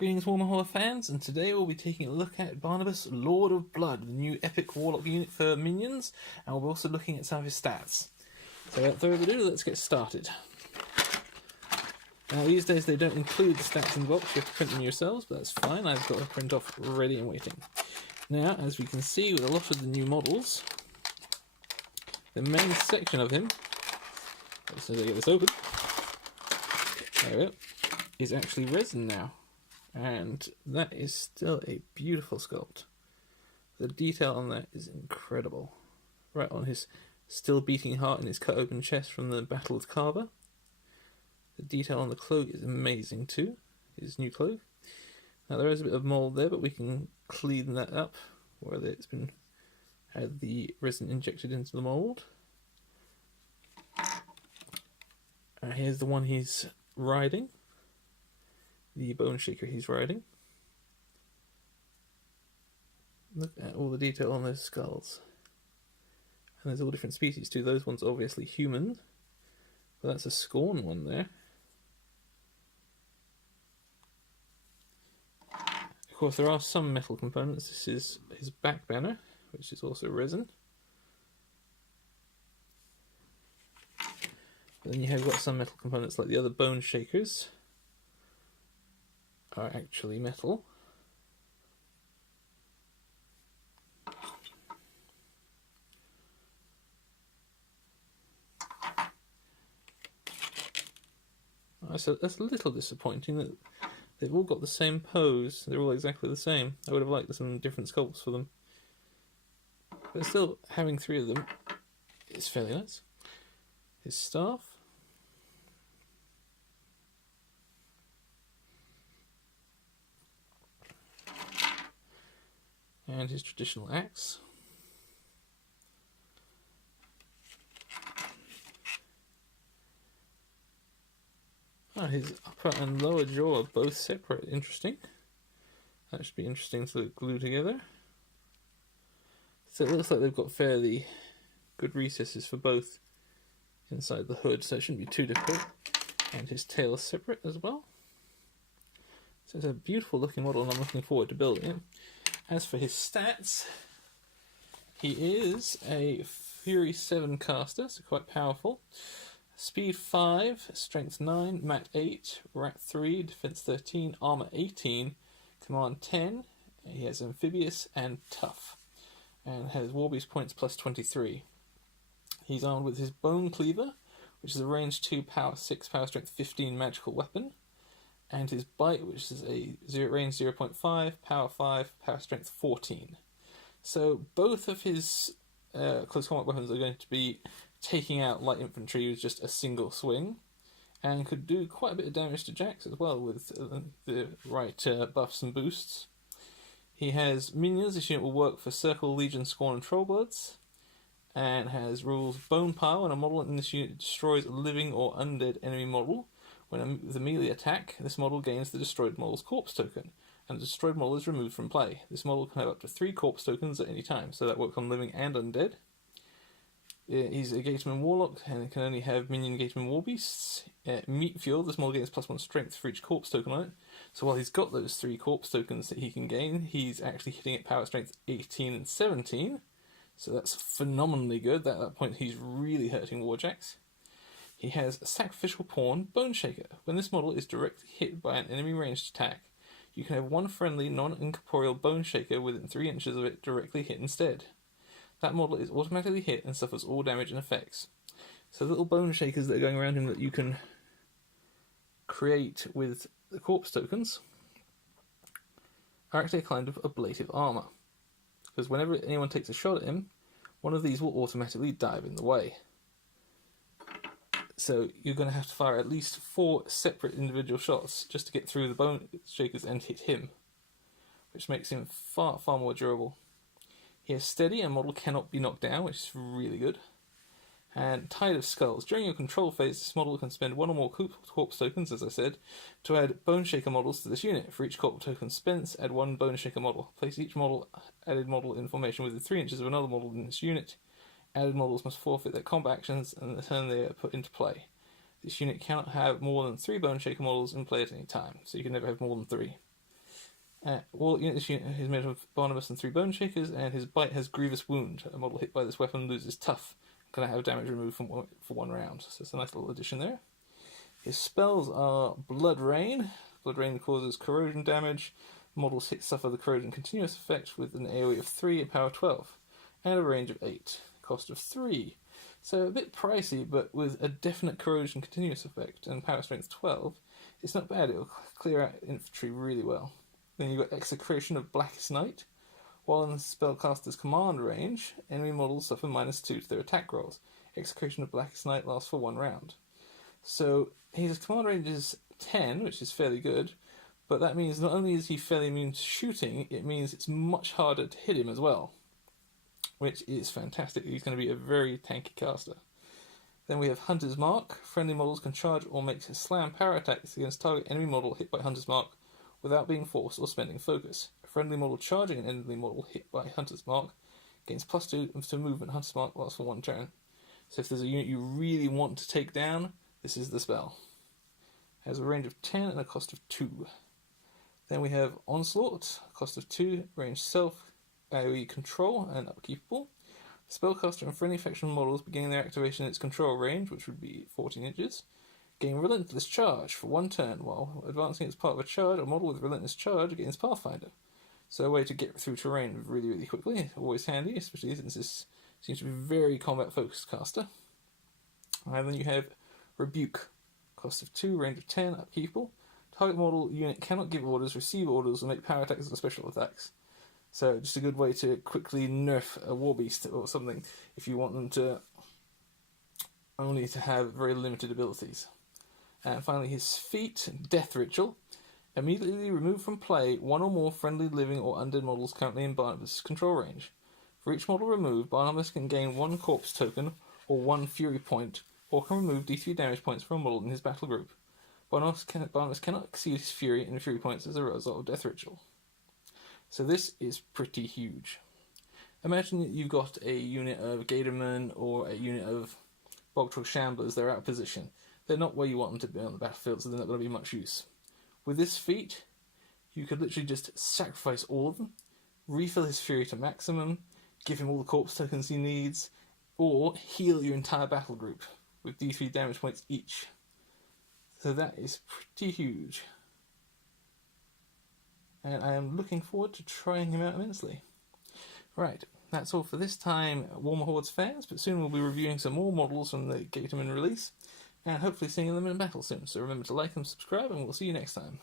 Greetings, Warmahordes fans, and today we'll be taking a look at Barnabas, Lord of Blood, the new epic warlock unit for minions, and we'll be also looking at some of his stats. So without further ado, let's get started. Now these days they don't include the stats in the box, you have to print them yourselves, but that's fine, I've got a print off ready and waiting. Now, as we can see with a lot of the new models, the main section of him, as soon as I get this open, there we go, is actually resin now. And that is still a beautiful sculpt. The detail on that is incredible. Right on his still beating heart and his cut open chest from the Battle with Carver. The detail on the cloak is amazing too, his new cloak. Now there is a bit of mould there, but we can clean that up where it's been had the resin injected into the mould. Here's the one he's riding. The bone shaker he's riding. Look at all the detail on those skulls. And there's all different species too. Those ones obviously human, but that's a Scorn one there. Of course there are some metal components. This is his back banner, which is also resin. But then you have got some metal components like the other bone shakers are actually metal. So that's a little disappointing that they've all got the same pose, they're all exactly the same. I would have liked some different sculpts for them. But still, having three of them is fairly nice. His staff. And his traditional axe. His upper and lower jaw are both separate. Interesting. That should be interesting to glue together. So it looks like they've got fairly good recesses for both inside the hood, so it shouldn't be too difficult. And his tail is separate as well. So it's a beautiful looking model and I'm looking forward to building it. As for his stats, he is a Fury 7 caster, so quite powerful. Speed 5, Strength 9, Mat 8, Rat 3, Defense 13, Armor 18, Command 10. He has Amphibious and Tough, and has Warbeast points plus 23. He's armed with his Bone Cleaver, which is a range 2, Power 6, Power Strength 15 magical weapon, and his Bite, which is a range 0.5, Power 5, Power Strength 14. So both of his close combat weapons are going to be taking out light infantry with just a single swing, and could do quite a bit of damage to Jax as well with the right buffs and boosts. He has minions. This unit will work for Circle, Legion, Scorn and Trollbloods, and has rules Bone Pile. When a model in this unit destroys a living or undead enemy model, with a melee attack, this model gains the destroyed model's corpse token, and the destroyed model is removed from play. This model can have up to 3 corpse tokens at any time, so that works on living and undead. He's a Gateman Warlock and can only have minion Gateman Warbeasts. Meat Fuel, this model gains +1 strength for each corpse token on it. So while he's got those 3 corpse tokens that he can gain, he's actually hitting at power strength 18 and 17. So that's phenomenally good. At that point he's really hurting Warjax. He has a Sacrificial Pawn, Bone Shaker. When this model is directly hit by an enemy ranged attack, you can have one friendly non-incorporeal Bone Shaker within 3 inches of it directly hit instead. That model is automatically hit and suffers all damage and effects. So the little bone shakers that are going around him that you can create with the corpse tokens are actually a kind of ablative armour. Because whenever anyone takes a shot at him, one of these will automatically dive in the way. So you're going to have to fire at least 4 separate individual shots just to get through the bone shakers and hit him, which makes him far more durable. He has Steady, and model cannot be knocked down, which is really good. And Tide of Skulls. During your control phase, this model can spend 1 or more corpse tokens, as I said, to add Bone Shaker models to this unit. For each corpse token spent, add 1 Bone Shaker model. Place each added model in formation within 3 inches of another model in this unit. Added models must forfeit their combat actions and the turn they are put into play. This unit cannot have more than 3 Bone Shaker models in play at any time, so you can never have more than 3. This unit is made of Barnabas and 3 Bone Shakers, and his bite has Grievous Wound. A model hit by this weapon loses Tough. Can have damage removed for 1 round. So it's a nice little addition there. His spells are Blood Rain. Blood Rain causes corrosion damage. Models hit suffer the corrosion continuous effect with an AoE of 3 and power 12, and a range of 8, cost of 3. So a bit pricey, but with a definite corrosion continuous effect and power strength 12, it's not bad. It'll clear out infantry really well. Then you've got Execration of Blackest Night. While in the spellcaster's command range, enemy models suffer -2 to their attack rolls. Execration of Blackest Night lasts for 1 round. So his command range is 10, which is fairly good, but that means not only is he fairly immune to shooting, it means it's much harder to hit him as well, which is fantastic. He's going to be a very tanky caster. Then we have Hunter's Mark. Friendly models can charge or make slam power attacks against target enemy model hit by Hunter's Mark without being forced or spending focus. A friendly model charging an enemy model hit by Hunter's Mark gains +2 to movement. Hunter's Mark lasts for 1 turn. So if there's a unit you really want to take down, this is the spell. It has a range of 10 and a cost of 2. Then we have Onslaught, cost of 2, range self, AoE control, and upkeepable. Spellcaster and friendly faction models beginning their activation in its control range, which would be 14 inches, gain Relentless Charge for 1 turn. While advancing as part of a charge, a model with Relentless Charge gains Pathfinder. So a way to get through terrain really, really quickly. Always handy, especially since this seems to be a very combat-focused caster. And then you have Rebuke, cost of 2, range of 10, upkeepable. Target model unit cannot give orders, receive orders, or make power attacks or special attacks. So just a good way to quickly nerf a war beast or something if you want them to only to have very limited abilities. And finally his feat, Death Ritual. Immediately remove from play 1 or more friendly living or undead models currently in Barnabas' control range. For each model removed, Barnabas can gain 1 corpse token or 1 fury point, or can remove D3 damage points from a model in his battle group. Barnabas cannot exceed his fury and fury points as a result of Death Ritual. So this is pretty huge. Imagine that you've got a unit of Gatormen or a unit of Bogtrog Shamblers. They're out of position. They're not where you want them to be on the battlefield, so they're not going to be much use. With this feat, you could literally just sacrifice all of them, refill his fury to maximum, give him all the corpse tokens he needs, or heal your entire battle group with D3 damage points each. So that is pretty huge. And I am looking forward to trying him out immensely. Right, that's all for this time, warmahordes fans, but soon we'll be reviewing some more models from the Gatorman release, and hopefully seeing them in battle soon. So remember to like and subscribe, and we'll see you next time.